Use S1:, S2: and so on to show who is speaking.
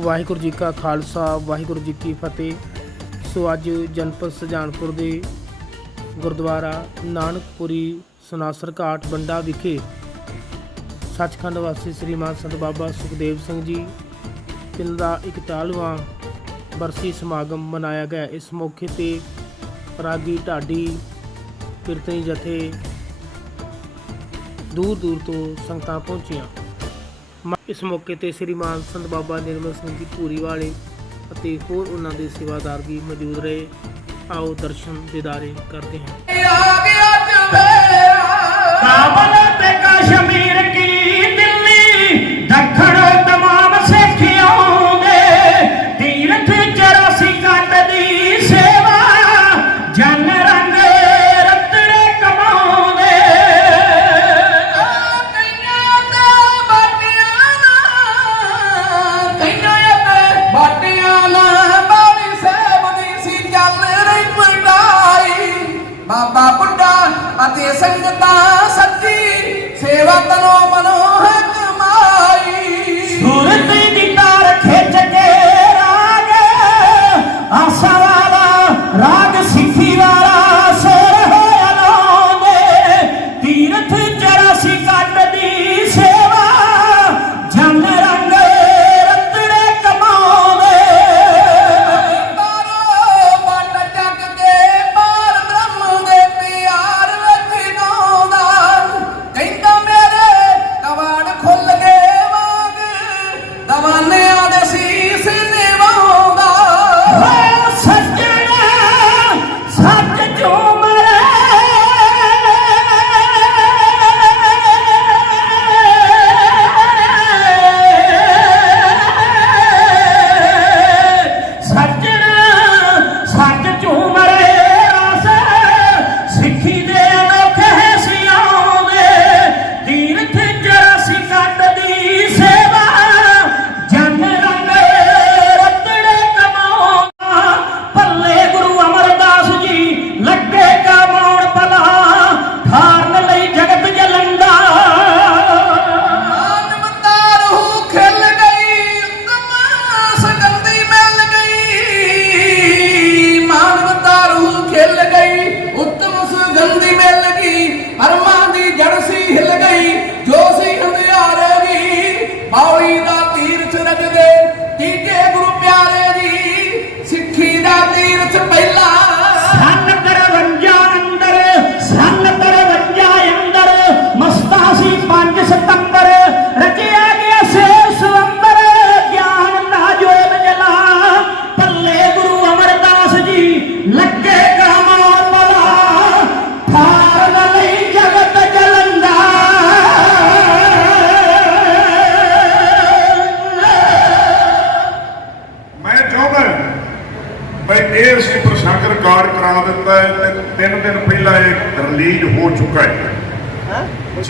S1: ਵਾਹਿਗੁਰੂ ਜੀ ਕਾ ਖਾਲਸਾ, ਵਾਹਿਗੁਰੂ ਜੀ ਕੀ ਫਤਿਹ। ਸੋ ਅੱਜ ਜਨਪਦ ਸੁਜਾਨਪੁਰ ਦੇ ਗੁਰਦੁਆਰਾ ਨਾਨਕਪੁਰੀ ਸੁਨਾਸਰ ਘਾਟ ਬੰਡਾ ਵਿਖੇ ਸੱਚਖੰਡ ਵਾਸੀ ਸ੍ਰੀ ਮਾਨ ਸੰਤ ਬਾਬਾ ਸੁਖਦੇਵ ਸਿੰਘ ਜੀ ਤਿੰਨ ਦਾ 41ਵਾਂ ਬਰਸੀ ਸਮਾਗਮ ਮਨਾਇਆ ਗਿਆ। ਇਸ ਮੌਕੇ ਤੇ ਰਾਗੀ ਢਾਡੀ, ਕੀਰਤਨੀ ਜਥੇ ਦੂਰ ਦੂਰ ਤੋਂ ਸੰਗਤਾਂ ਪਹੁੰਚੀਆਂ। ਇਸ ਮੌਕੇ ਤੇ ਸ੍ਰੀ ਮਾਨ ਸੰਤ ਬਾਬਾ ਨਿਰਮਲ ਸਿੰਘ ਜੀ ਪੂਰੀ ਵਾਲੇ ਅਤੇ ਹੋਰ ਉਹਨਾਂ ਦੇ ਸੇਵਾਦਾਰ ਵੀ ਮੌਜੂਦ ਰਹੇ। ਆਓ ਦਰਸ਼ਨ ਦਿਦਾਰੇ ਕਰਦੇ ਹਾਂ।
S2: ਕਾਬਲ ਤੇ
S3: ਅਤੇ ਸੰਗਤਾਂ
S4: ਬਈ ਇਹ ਸ਼ੰਕਰ ਰਿਕਾਰਡ ਕਰਾ ਦਿੱਤਾ ਹੈ ਤੇ ਤਿੰਨ ਦਿਨ ਪਹਿਲਾਂ ਇਹ ਰਿਲੀਜ਼ ਹੋ ਚੁੱਕਾ ਹੈ।